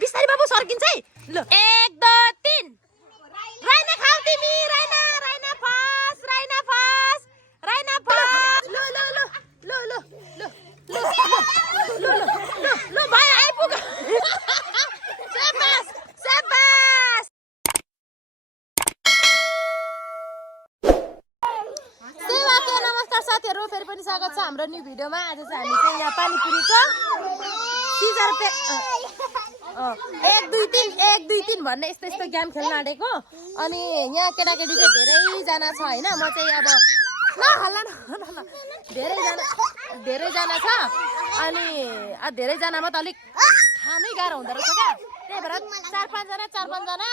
बिस्तारै बाबु सर्किन्छ है ल 1 2 3 राइना खाऊ तिमी राइना राइना फस राइना फस राइना फस ल ल ल ल ल ल ल ल ल भाइ आइपुग शाबास शाबास सेवा के नमस्कार साथीहरु फेरि पनि स्वागत छ हाम्रो न्यू भिडियोमा आज चाहिँ हामी चाहिँ यहाँ पानीपुरीको सिजर पे 1 2 3 1 2 3 भन्ने यस्तो यस्तो गेम खेल्न आँटेको अनि यहाँ केटाकेटी चाहिँ धेरै जना छ हैन म चाहिँ अब ल हल्ला न धेरै जना छ अनि धेरै जनामा त अलिक खानै गाह्रो हुँदो रहेछ क्या त्यही भएर 4 5 जना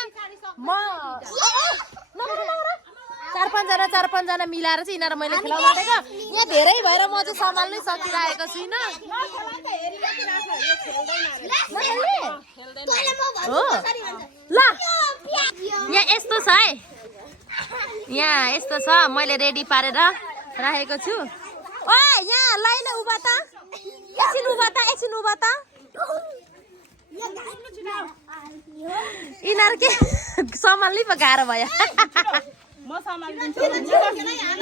म 4 5 जना मिलाएर चाहिँ यिनीहरू मैले खेलाउन आँटेको यहाँ धेरै भएर म चाहिँ सम्हाल्नै सकिरहेको छुइनँ ल यहाँ यस्तो छ है यहाँ यस्तो छ मैले रेडी पारेर राखेको छु ओ यहाँ लाइन उभा त एकछिन उभा त यिनीहरू के सम्हाल्नै पो गाह्रो भयो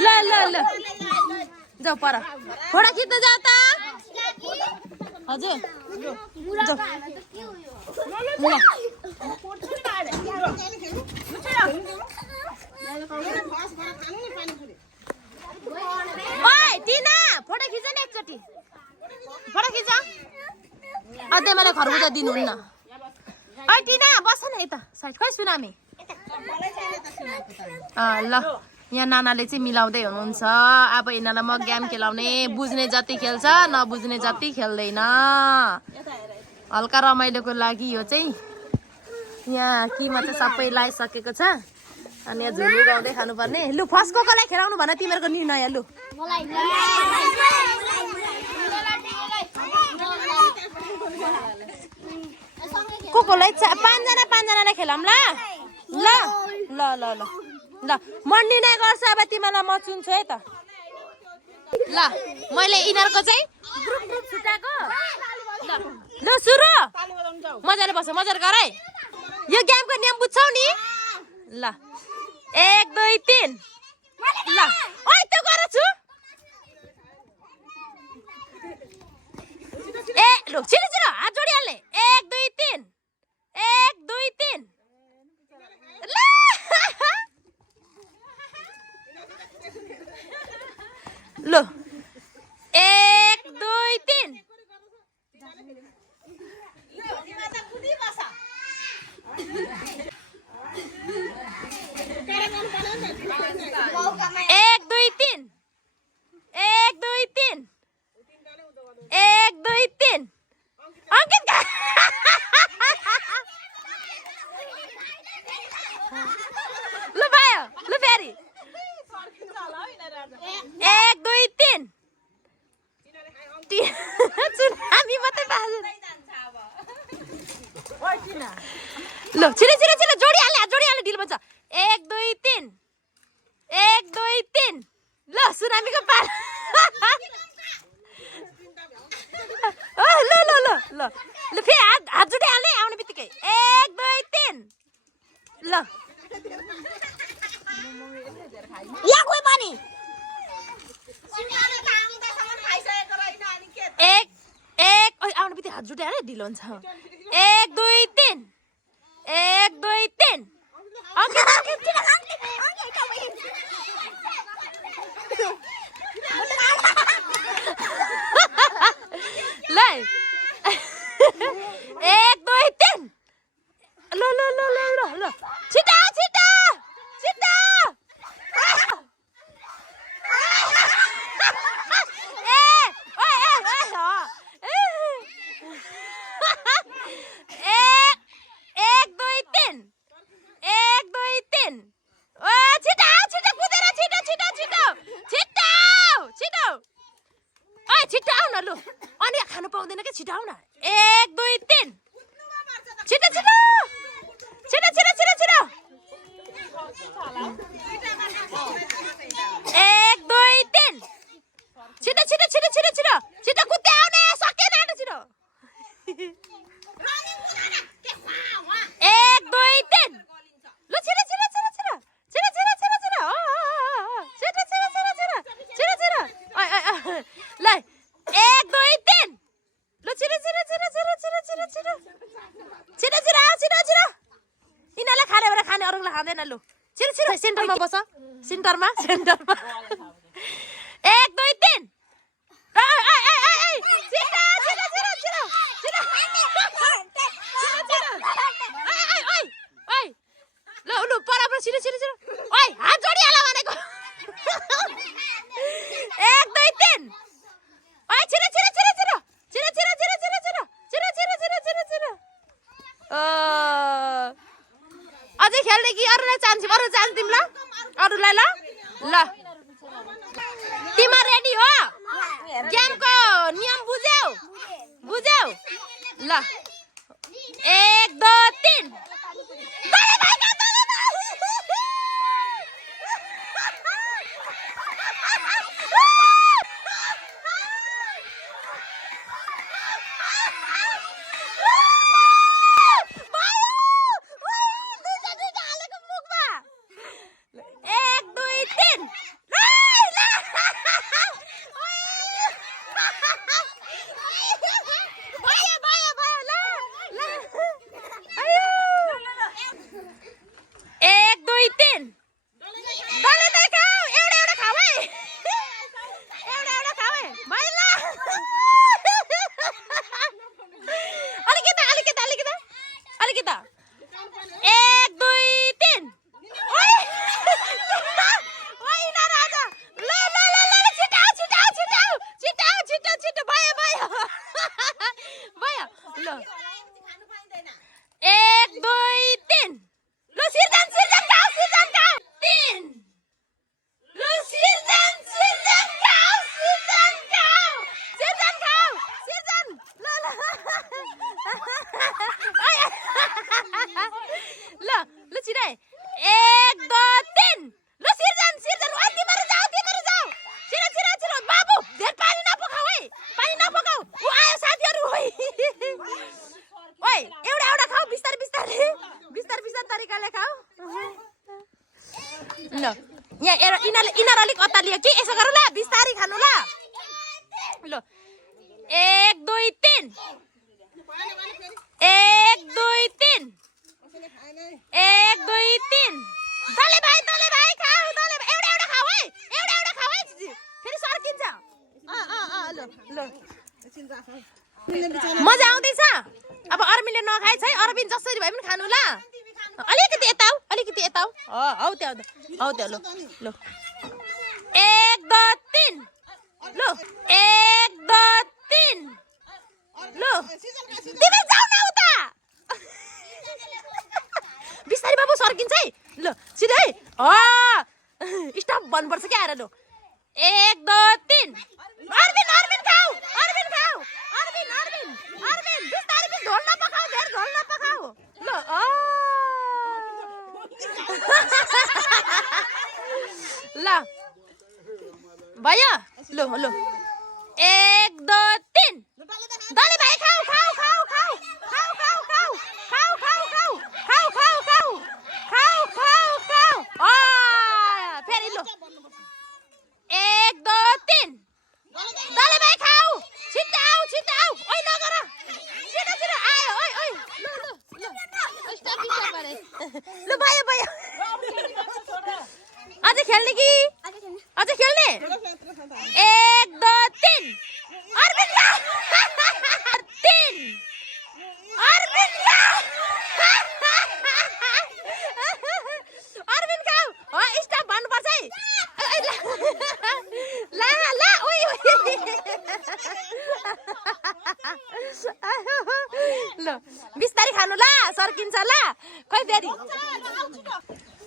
ल ल ल जाऊ पर फोटो खिच्न जाऊ त हजुर ओइ टिना फोटो खिच न एकचोटी फोटो खिच अझै मलाई खरबुजा दिनुहुन्न ओइ टिना बस न यता साइड खै सुनामी ल यहाँ नानाले चाहिँ मिलाउँदै हुनुहुन्छ अब यिनीहरूलाई म गेम खेलाउने बुझ्ने जति खेल्छ नबुझ्ने जति खेल्दैन हल्का रमाइलोको लागि यो चाहिँ यहाँ किमा चाहिँ सबै लगाइसकेको छ अनि यहाँ झुलु गाउँदै खानुपर्ने लु फर्स्ट कोलाई खेलाउनु भन तिमीहरूको निर्णय लु कोलाई 5 जनालाई खेलाउँ ल ल ल ल ल ल म निर्णय गर्छु अब तिमीलाई म चुन्छु है त ल मैले यिनीहरूको चाहिँ ग्रुप छुटाएको ल सुरु मजाले बस मजाले गर है यो गेमको नियम बुझ्छौ नि ल 1 2 3 ल ओइ त्यो गर छु ए लु छिटो हात जोडिहाल्ने 1 2 3 1 2 3 ल ल 1 2 3 अंकित ल भयो ल फेरि 1 2 3 हामी मात्रै बाजे ल छिटो जोडिहाल्ने ढिलो भन्छ 1 2 3 1 2 3 ल सुनामीको पार ल ल ल ल ल फेरि हात जोडिहाल्ने आउने बित्तिकै 1 2 3 ल यहाँ कोही पनि 1 आउने बित्तिकै हात जोडिहाल्ने ढिलो हुन्छ 1 2 3 1 2 3 ल 1 2 3 ल छिटो छिटो आउ न लु अनि खानु पाउँदैन के छिटो आउ न 1 2 3 छिटो 1 2 3 छिटो छिटो छिटो छिटो छिटो छिटो कुद्दै आउने सकेन आँट छिटो 1 2 3 ल छिटो छिटो छिटो छिटो छिटो छिटो छिटो छिटो छिटो छिटो छिटो छिटो छिटो छिटो ल 1 2 3 ल छिटो छिटो छिटो छिटो छिटो छिटो छिटो छिटो छिटो आऊ छिटो छिटो यिनीहरूलाई खाने भएर खाने अरूलाई खाँदैन लु छिटो छिटो सेन्टरमा बस सेन्टरमा 1 2 3 छिटो छिटो छिटो ओइ हात जोडिहाल भनेको 1 2 3 ओइ छिटो छिटो छिटो छिटो छिटो छिटो छिटो छिटो छिटो छिटो छिटो छिटो छिटो छिटो अझै खेल्ने कि अरूलाई चाहन्छु अरू चाहन्छ तिमीलाई अरूलाई ल ल तिमी रेडी हो गेमको नियम बुझ्यौ बुझ्यौ ल 1 2 3 इनार अलिक अतालियो कि यसो गरौँ ल बिस्तारै खानु ल ल 1 2 3 1 2 3 1 2 3 दले भाइ खाऊ दले एउटा एउटा खाऊ है एउटा खाऊ है फेरि सर्किन्छ ल ल मजा आउँदैछ अब अर्मिनले नखाइ छै अरबिन जसरी भए पनि खानु ल अलिकति यता हौ त्यहाँ ल 1 2 3 ल 1 2 3 ल तिमी जाऊ न उता बिस्तारै बाबु सर्किन्छ है ल सिधै स्टप भन्नुपर्छ के आएर ल 1 2 3 अर्बिन खाऊ अर्बिन बिस्तारै पनि ढोल नपकाऊ धेर ढोल नपकाऊ ल ल भयो ल 1 2 3 दले भाइ खाऊ फेरि ल 1 2 3 दले भाइ खाऊ छिटो आऊ ओइ नगर छिटो आयो ओइ ल स्टप गरे ल भयो अझै खेल्ने कि अझै खेल्ने 1 2 3 अर्बिन खाऊ स्टप भन्नुपर्छ है ल ओइ ल बिस्तारै खानु ल सर्किन्छ ल खै फेरि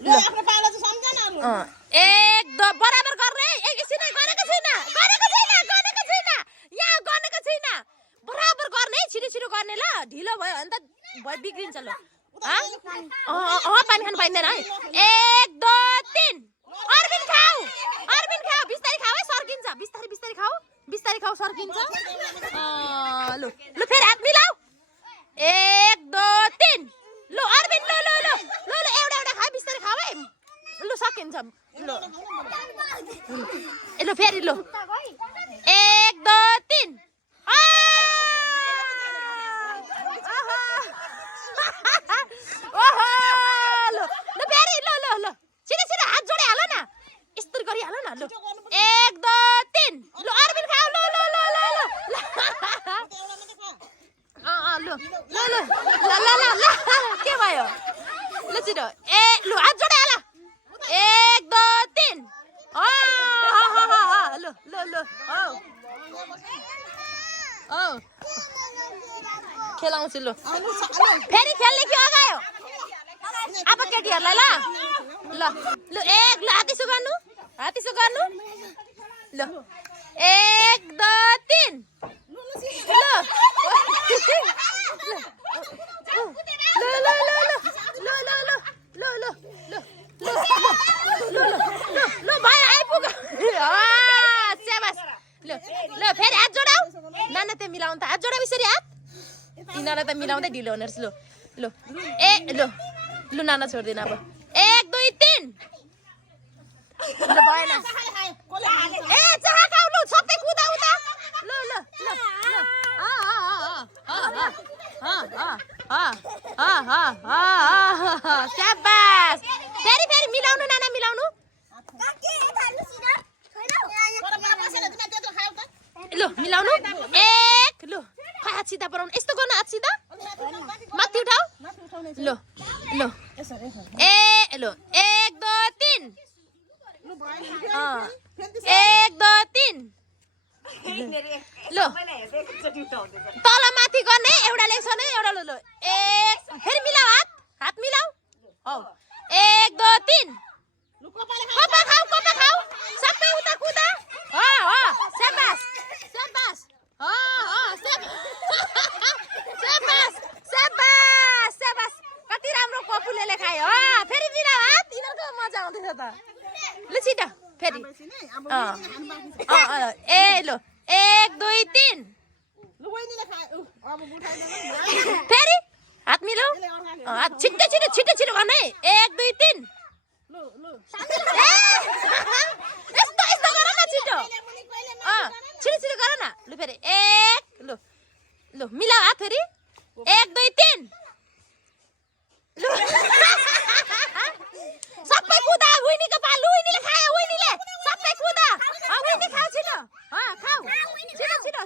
ल एक दो बराबर गर्ने एकैछिनै गरेको छैन यहाँ गरेको छैन बराबर गर्ने छिटो गर्ने ल ढिलो भयो भने त बिग्रिन्छ ल पानी खानु पाइँदैन है 1 लु सकिन्छ लु ल फेरि लु 1 2 3 ओहो ल ल फेरि ल ल ल छिटो छिटो हात जोडे हाल न यस्तो गरी हाल न लु 1 2 3 ल अरबिन खाऊ ल ल ल ल ल ल ल ल ल ल ल के भयो ल छिटो ए लु हात जोडे हाल 1 2 3 ल ल ल खेलाउँछु लु फेरि खेल्ने कि अगायो अब केटीहरूलाई ल ल एक ल हातीसो गर्नु ल 1 2 3 ल भयो आइपुग्यो ल फेरि हात जोडाऊ नाना त मिलाउनु त हात जोडा बिसरी हात तिनीहरूलाई त मिलाउँदै ढिलो हुने रहेछ ल ए ल नाना छोड्दिन अब 1 2 3 ल भएन ए चाहा खाऊ लु सबै कुदा उता ल ल ल शाबास फेरि मिलाउनु नाना मिलाउनु ल मिलाउनु 1 ल हात सिधा बनाउनु यस्तो गर्नु हात सिधा माथि उठाऊ ल ल ए ल 1 2 3 1 2 3 ल तल माथि गर्ने एउटा लेख्छ नि एउटा ल एक फेरि मिलाऊ हात मिलाऊ हौ 1 2 3 कोपा खाऊ सबै उता कुदा शाबास कति राम्रो कपुले लेखायो फेरि मिलाऊ हात यिनीहरूको मजा आउँदैछ त ल छिटो फेरि ए ल 1 2 3 फेरि हात मिलाऊ छिटो गर्ने 1 2 3 यस्तो गर न छिटो गर न ल फेरि 1 ल मिलाऊ हात फेरि 1 2 3 सबै कुदा विनीको पालु विनीले खायो विनीले सबै कुदा विनी खाऊ छिटो खाऊ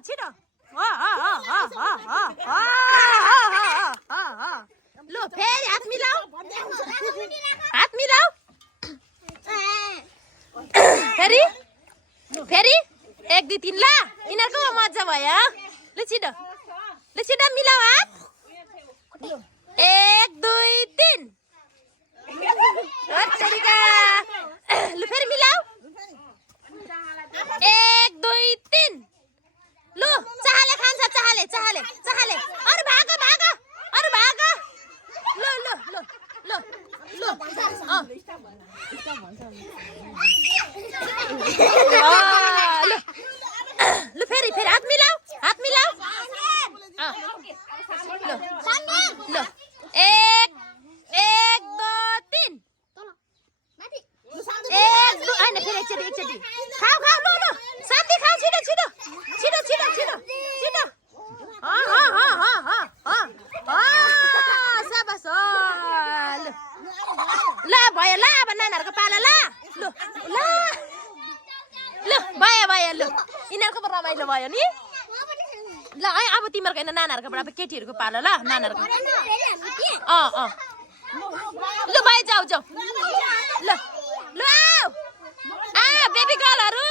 छिटो ल फेरि हात मिलाऊ फेरि 1 2 3 ल यिनीहरूको मजा भयो ल छिटो मिलाऊ हात 1 2 3 ल फेरि मिलाऊ 1 2 3 ल चाहले खान्छ चाहले अरु भाग ल ल फेरि हात मिलाऊ ल 1 1 2 3 1 2 हैन फेरि एकचोटी खाऊ ल शान्ति खाऊ छिटो शाबास ल भयो ल अब नानाहरूको पाला ल भयो ल यिनीहरूको पो रमाइलो भयो नि ल है अब तिमीहरूको होइन नानाहरूको अब केटीहरूको पाला ल नानाहरूको ल भाइ जाऊ ल बेबी गर्लहरू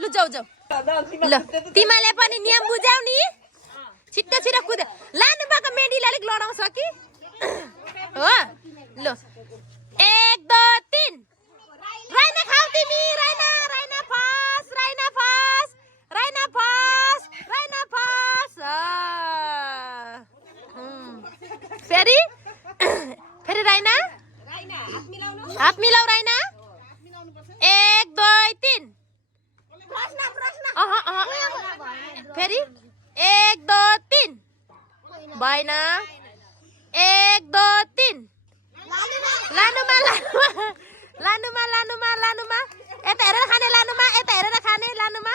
ल जाऊ ल तिमीले पनि नियम बुझाउ नि छिटो कुदे लानु भएको मेडीले अलिक लडाउँछ कि हो ल 1 2 3 राइना खाऊ तिमी राइना फस फेरि राइना हात मिलाऊ राइना 1 2 3 फेरि 1 2 3 भएन 1 2 3 लानुमा लानुमा लानुमा लानुमा यता हेरेर खाने लानुमा यता हेरेर खाने लानुमा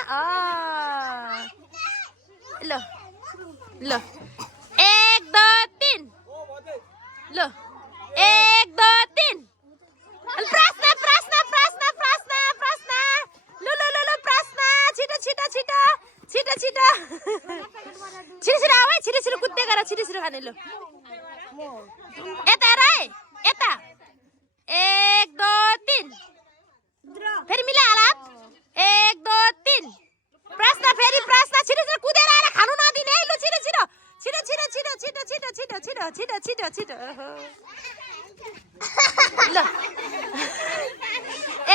ल ल 1 2 3 ल 1 2 3 प्रश्न प्रश्न प्रश्न प्रश्न प्रश्न लु लु लु लु प्रश्न छिटो छिटो छिटो छिटो छिटो छिटो छिटो आऊ है छिटो छिटो कुद्दै गर छिटो छिटो खाने लु यता हेर है यता 1 2 3 फेरि मिला हालत 1 2 3 प्रश्न फेरि प्रश्न छिटो छिटो कुदेर आएर खानु नदिने है लु छिटो छिटो छिटो छिटो छिटो छिटो छिटो छिटो छिटो छिटो छिटो छिटो ल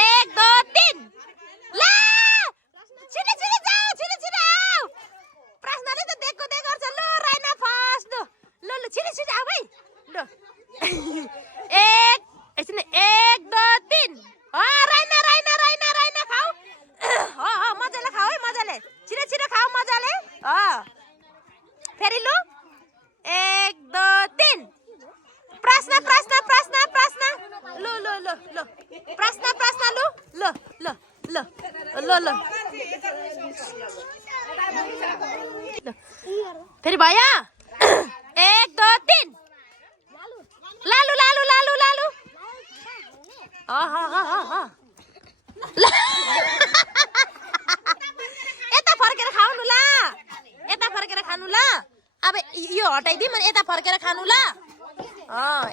1 2 3 ल छिटो छिटो जाऊ छिटो छिटो आऊ प्रश्नले त देखको देख गर्छ ल राइना फर्स्ट ल ल ल छिटो छिटो आऊ है ल 1 2 3 राइना राइना राइना राइना खाऊ मजाले खाऊ है मजाले छिटो छिटो खाऊ मजाले फेरि लु 1 2 3 प्रश्न प्रश्न प्रश्न प्रश्न ल ल ल ल प्रश्न प्रश्न लु ल ल ल ल ल फेरि भयो 1 2 3 लालु लालु लालु लालु यता फर्केर खाउनु ल यता फर्केर खानु ल अब यो हटाइदिउँ अनि यता फर्केर खानु ल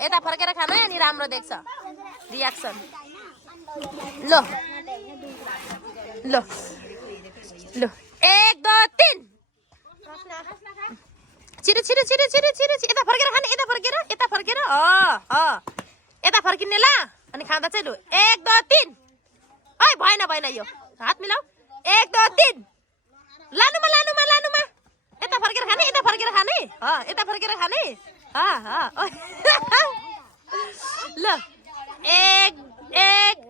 यता फर्केर खानु है अनि राम्रो देख्छ रियाक्सन ल ल ल 1 2 3 छिटो छिटो छिटो छिटो छिटो यता फर्केर खाने यता फर्केर यता फर्किने ल अनि खाँदा चाहिँ लु 1 2 3 ओइ भएन भएन यो हात मिलाऊ 1 2 3 लानुमा लानुमा लानुमा यता फर्केर खाने यता फर्केर खाने ल 1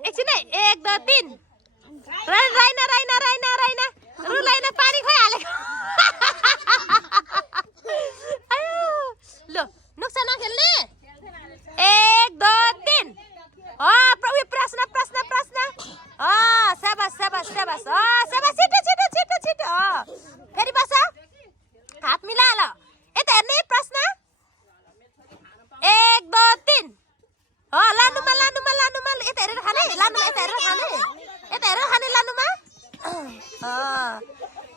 एकछिन है 1 2 3 राइना राइना राइना राइना रुलाइना पानी खुवाइहालेको ल नुक्सा नखेल्ने 1 2 3 प्रश्न प्रश्न प्रश्न साबास साबास साबास साबास छिटो छिटो छिटो छिटो फेरि बस हात मिला ल यता हेर्ने प्रश्न 1 2 3 लानुमा लानुमा लानुमा यता हेरेर खाने लानुमा यता हेरेर खाने लानुमा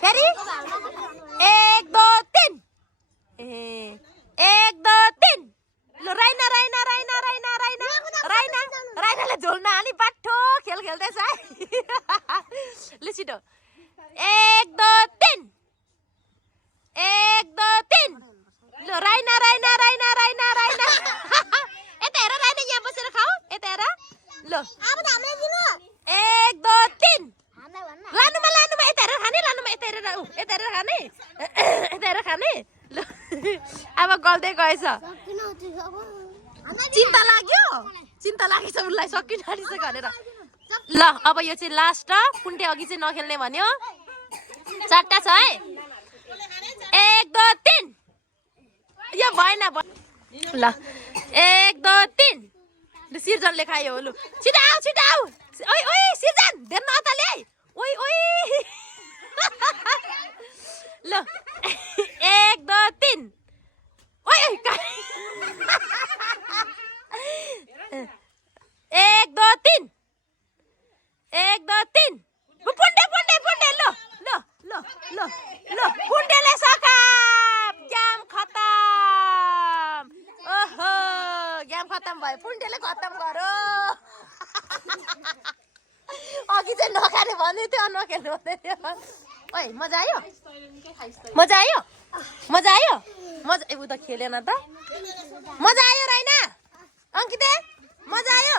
फेरि 1 2 3 1 2 3 ल राइना राइना राइना राइना राइना राइना राइनाले झोल्न हाली बाठो खेल खेल्दैछ है ल छिटो 1 2 3 1 2 3 ल राइना राइना राइना राइना राइना यता हेर राइना यहाँ बसेर खाऊ यता हेर ल 1 2 3 लानुमा लानुमा यता हेरेर खाने लानुमा यता हेरेर खाने ल अब गल्दै गएछ चिन्ता लागेछ उसलाई सकिन आँटिछ भनेर ल अब यो चाहिँ लास्ट कुन्टे अघि चाहिँ नखेल्ने भन्यो 4टा छ है 1 2 3 यो भएन ल 1 2 3 ल सिर्जनले खायो लु छिटो आऊ ओइ ओइ सिर्जन धेर नअताले है ओइ ओइ ल 1 2 3 ओइ 1 2 3 1 2 3 पुण्डे पुण्डे पुण्डे ल ल ल ल ल पुण्डेले सकाप गेम खतम ओहो गेम खतम भयो पुण्डेले खतम गरो अघि चाहिँ नखाने भन्दै थियो नखेल्नु भन्दै थियो ओइ मजा आयो मजा आयो मजा आयो मजा उ त खेलेन त मजा आयो राइना अंकिते मजा आयो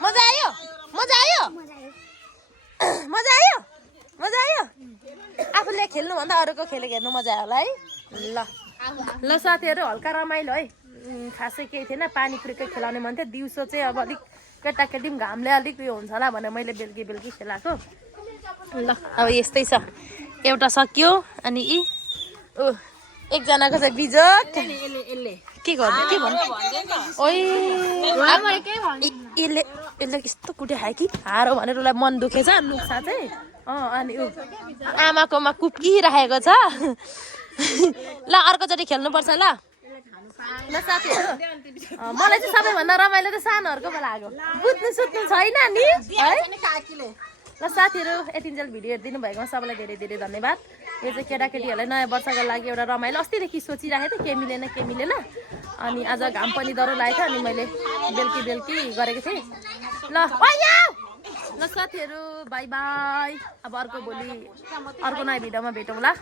मजा आयो मजा आयो मजा आयो मजा आयो आफूले खेल्नु भन्दा अरूको खेलेको हेर्नु मजा आयो होला है ल ल साथीहरू हल्का रमाइलो है खासै केही थिएन पानी पुरीकै खेलाउने मन थियो दिउँसो चाहिँ अब अलिक केटाकेटी पनि घामले अलिक उयो हुन्छ होला भनेर मैले बेलुकी खेलाएको ल अब यस्तै छ एउटा सकियो अनि एकजनाको चाहिँ बिजोक के गर्नु के भन्नु ओइ यसले यस्तो कुटे खायो कि हारो भनेर उसलाई मन दुखेछ लुक्सा चाहिँ अनि ऊ आमाकोमा कुप्किराखेको छ ल अर्कोचोटि खेल्नुपर्छ ल ल साथीहरू मलाई चाहिँ सबैभन्दा रमाइलो त सानोहरूको बेला लाग्यो बुझ्नु सुत्नु छैन नि है ल साथीहरू यतिन्जेल भिडियो हेरिदिनु भएकोमा सबैलाई धेरै धेरै धन्यवाद यो चाहिँ केटाकेटीहरूलाई नयाँ वर्षको लागि एउटा रमाइलो अस्तिदेखि सोचिरहेको थिएँ के मिलेन अनि आज घाम पनि डह्रो लागेको थियो अनि मैले बेलुकी गरेको थिएँ ल ल साथीहरू बाई बाई अब भोलि अर्को नयाँ भिडियोमा भेटौँ ल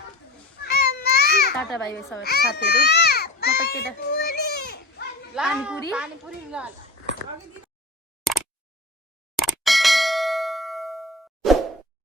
टाटा बाई बाई सबै साथीहरू म त केटा पानीपुरी